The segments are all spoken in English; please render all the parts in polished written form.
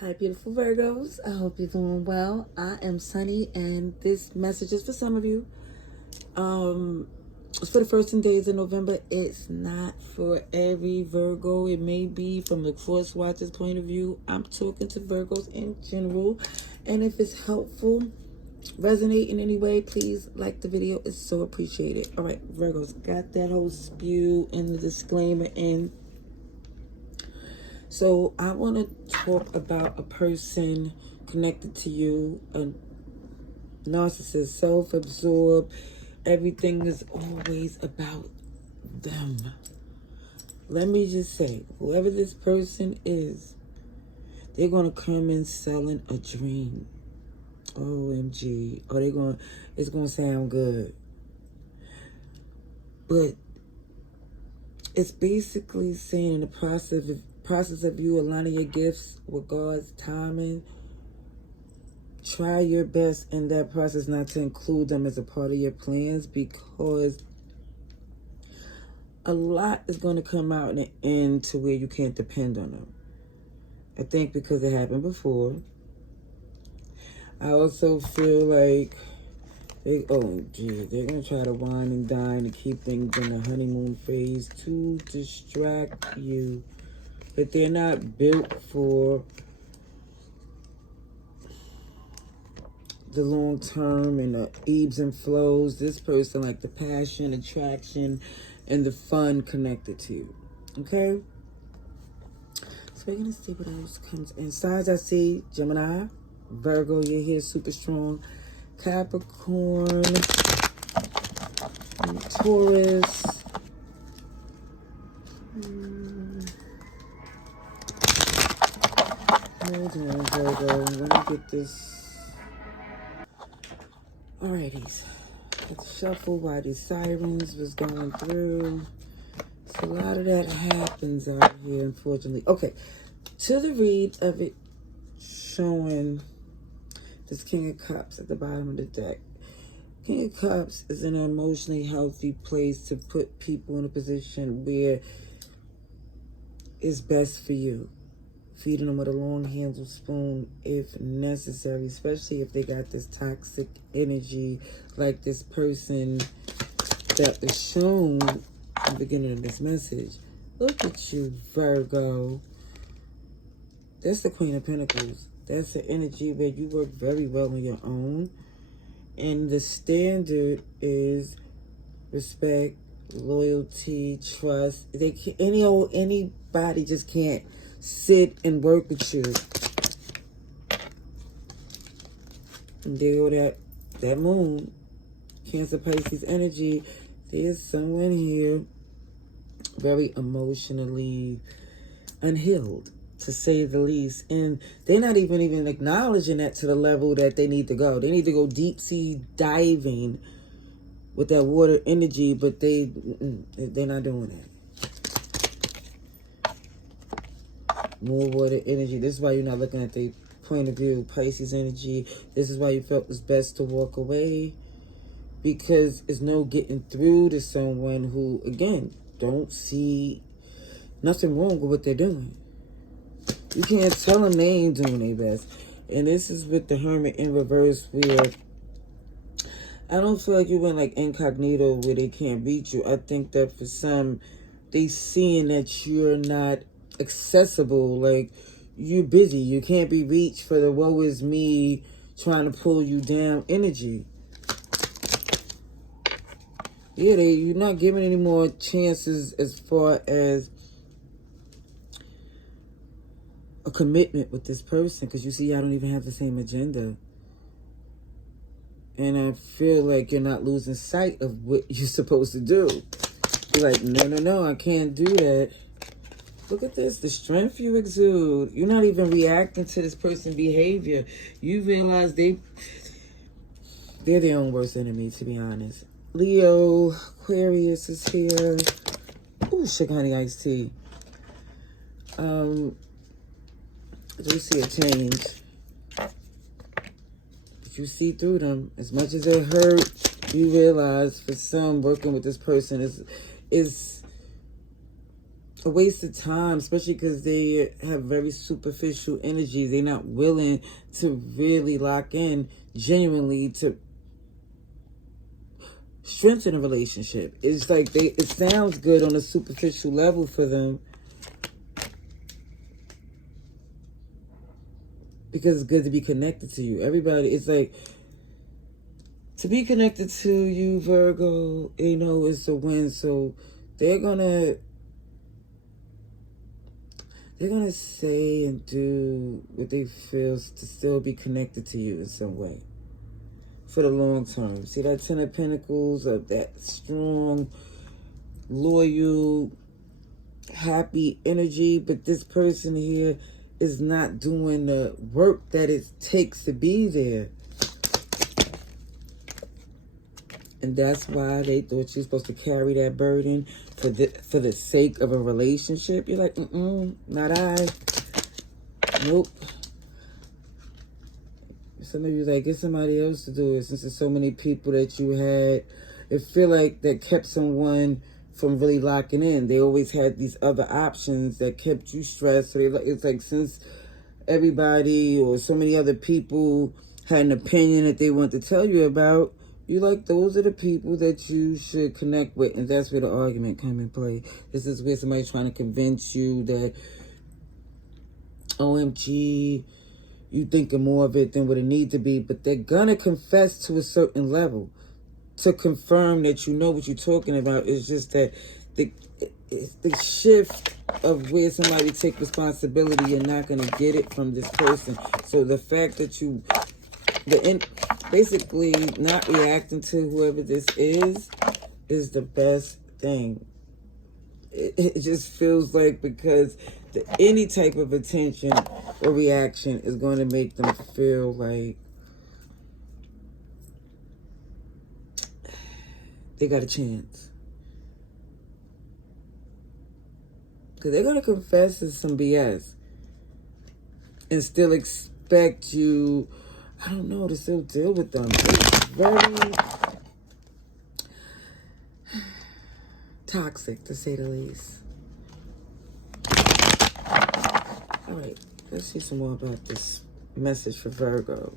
Hi, beautiful Virgos. I hope you're doing well. I am Sunny, and this message is for some of you. It's for the first 10 days of November. It's not for every Virgo. It may be from the Force Watcher's point of view. I'm talking to Virgos in general. And if it's helpful, resonate in any way, please like the video. It's so appreciated. All right, Virgos, got that whole spew and the disclaimer in. So I want to talk about a person connected to you, a narcissist, self-absorbed. Everything is always about them. Let me just say, whoever this person is, they're going to come in selling a dream. OMG. Or it's going to sound good. But it's basically saying in the process of you aligning your gifts with God's timing, try your best in that process not to include them as a part of your plans, because a lot is going to come out in the end to where you can't depend on them. I think because it happened before. I also feel like they're going to try to wine and dine and keep things in the honeymoon phase to distract you. But they're not built for the long term and the ebbs and flows. This person like the passion, attraction, and the fun connected to you. Okay? So we're going to see what else comes in. Signs I see: Gemini, Virgo, you're here super strong. Capricorn, Taurus. Hold on, Virgo. Let me get this. Alrighties. Let's shuffle while these sirens was going through. So a lot of that happens out here, unfortunately. Okay. To the read of it showing this King of Cups at the bottom of the deck. King of Cups is in an emotionally healthy place to put people in a position where it's best for you. Feeding them with a long-handled spoon if necessary, especially if they got this toxic energy like this person that was shown in the beginning of this message. Look at you, Virgo. That's the Queen of Pentacles. That's the energy where you work very well on your own. And the standard is respect, loyalty, trust. Anybody just can't sit and work with you. And there go that moon, Cancer, Pisces energy. There's someone here very emotionally unhealed, to say the least. And they're not even acknowledging that to the level that they need to go. They need to go deep sea diving with that water energy, but they're not doing that. More water energy. This is why you're not looking at the point of view. Pisces energy. This is why you felt it was best to walk away, because it's no getting through to someone who, again, don't see nothing wrong with what they're doing. You can't tell them they ain't doing their best. And this is with the Hermit in reverse, where I don't feel like you went like incognito where they can't reach you. I think that for some, they seeing that you're not accessible, like you're busy, you can't be reached for the woe is me trying to pull you down energy. Yeah, you're not giving any more chances as far as a commitment with this person, because you see, I don't even have the same agenda. And I feel like you're not losing sight of what you're supposed to do. You're like, no, I can't do that. Look at this, the strength you exude. You're not even reacting to this person's behavior. You realize they're their own worst enemy, to be honest. Leo, Aquarius is here. Ooh, sugar honey iced tea. Do you see a change? If you see through them, as much as they hurt, you realize for some, working with this person is a waste of time, especially because they have very superficial energy. They're not willing to really lock in genuinely to strengthen a relationship. It's like it sounds good on a superficial level for them because it's good to be connected to you. Everybody, it's like to be connected to you, Virgo, it's a win. So they're gonna say and do what they feel to still be connected to you in some way for the long term. See that Ten of Pentacles, of that strong, loyal, happy energy, but this person here is not doing the work that it takes to be there. And that's why they thought you're supposed to carry that burden for the sake of a relationship. You're like, not I. Nope. Some of you like, get somebody else to do it, since there's so many people that you had. It feel like that kept someone from really locking in. They always had these other options that kept you stressed. So it's like, since everybody or so many other people had an opinion that they want to tell you about, you like, those are the people that you should connect with. And that's where the argument come in play. This is where somebody's trying to convince you that, OMG, you thinking more of it than what it need to be. But they're gonna confess to a certain level to confirm that you know what you're talking about. It's just that it's the shift of where somebody take responsibility. You're not gonna get it from this person. So the fact that basically not reacting to whoever this is the best thing. It just feels like, because any type of attention or reaction is going to make them feel like they got a chance. Because they're going to confess to some BS and still expect you, I don't know, to still deal with them. It's very toxic, to say the least. All right, let's see some more about this message for Virgo.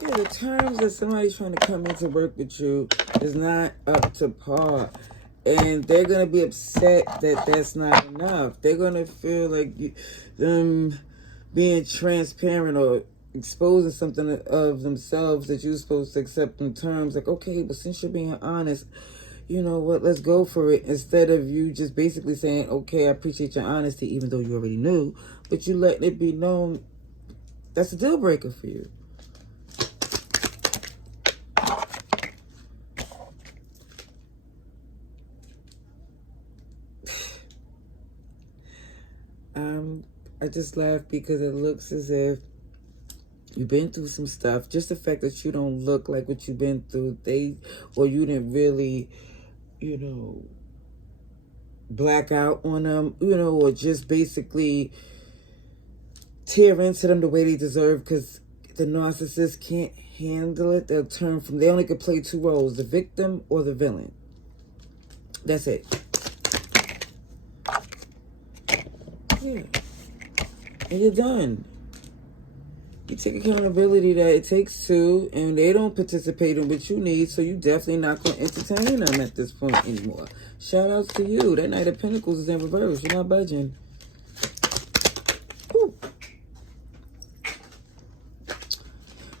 Yeah, the terms that somebody's trying to come in to work with you is not up to par. And they're going to be upset that that's not enough. They're going to feel like them being transparent or exposing something of themselves that you're supposed to accept in terms. Like, okay, but since you're being honest, you know what, let's go for it. Instead of you just basically saying, okay, I appreciate your honesty, even though you already knew. But you letting it be known that's a deal breaker for you. I just laugh because it looks as if you've been through some stuff. Just the fact that you don't look like what you've been through, or you didn't really, black out on them, or just basically tear into them the way they deserve, because the narcissist can't handle it. They'll turn from, they only could play two roles, the victim or the villain. That's it. Yeah. And you're done. You take accountability that it takes two, and they don't participate in what you need, so you definitely not going to entertain them at this point anymore. Shout outs to you. That Knight of Pentacles is in reverse. You're not budging. Whew.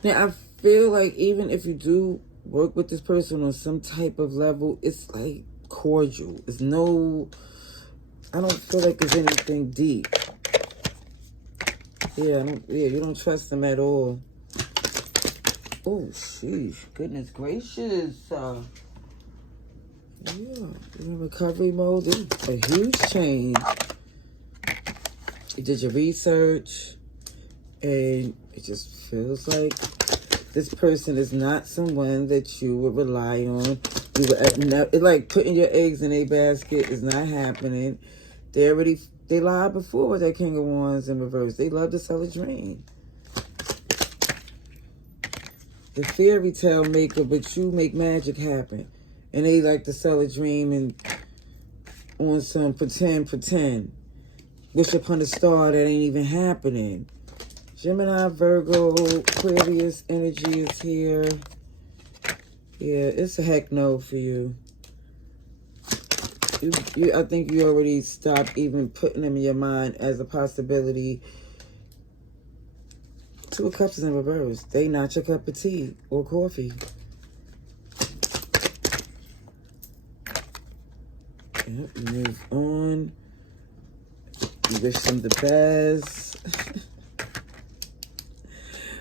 Now, I feel like even if you do work with this person on some type of level, it's like cordial. It's no, I don't feel like there's anything deep. Yeah, you don't trust them at all. Oh, sheesh. Goodness gracious. Yeah, you're in recovery mode. This is a huge change. You did your research, and it just feels like this person is not someone that you would rely on. It's like putting your eggs in a basket is not happening. They lied before with that King of Wands in reverse. They love to sell a dream. the fairy tale maker, but you make magic happen. And they like to sell a dream and on some pretend. Wish upon a star that ain't even happening. Gemini, Virgo, Aquarius energy is here. Yeah, it's a heck no for you. I think you already stopped even putting them in your mind as a possibility. Two of Cups is in reverse. They not your cup of tea or coffee. Yep, you move on. You wish them the best.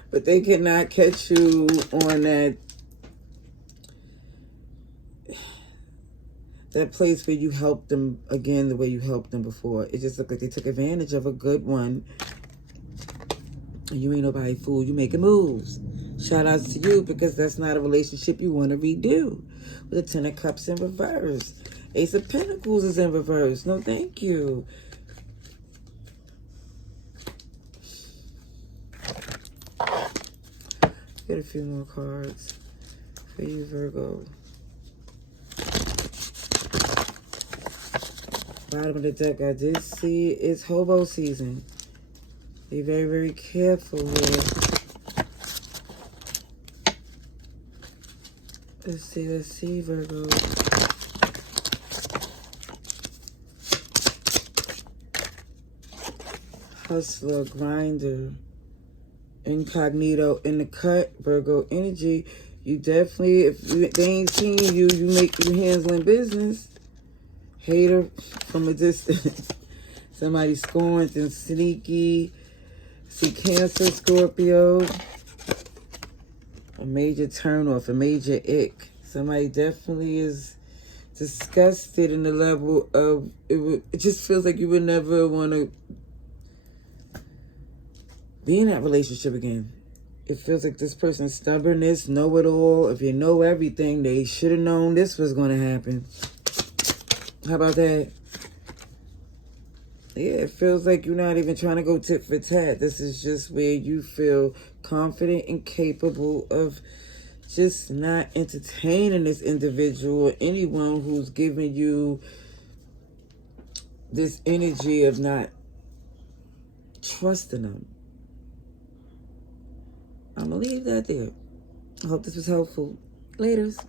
But they cannot catch you on that place where you helped them again the way you helped them before. It just looked like they took advantage of a good one. You ain't nobody fool. You making moves. Shout outs to you, because that's not a relationship you want to redo. With the Ten of Cups in reverse. Ace of Pentacles is in reverse. No, thank you. Get a few more cards for you, Virgo. Bottom of the deck, I did see it's hobo season. Be very, very careful here. Let's see, Virgo. Hustler, grinder, incognito in the cut, Virgo energy. You definitely, if they ain't seen you, you handling business. Hater from a distance. Somebody scorned and sneaky. See Cancer, Scorpio. A major turnoff, a major ick. Somebody definitely is disgusted in the level of, it just feels like you would never want to be in that relationship again. It feels like this person's stubbornness, know-it-all. If you know everything, they should have known this was going to happen. How about that? Yeah, it feels like you're not even trying to go tit for tat. This is just where you feel confident and capable of just not entertaining this individual or anyone who's giving you this energy of not trusting them. I'm going to leave that there. I hope this was helpful. Laters.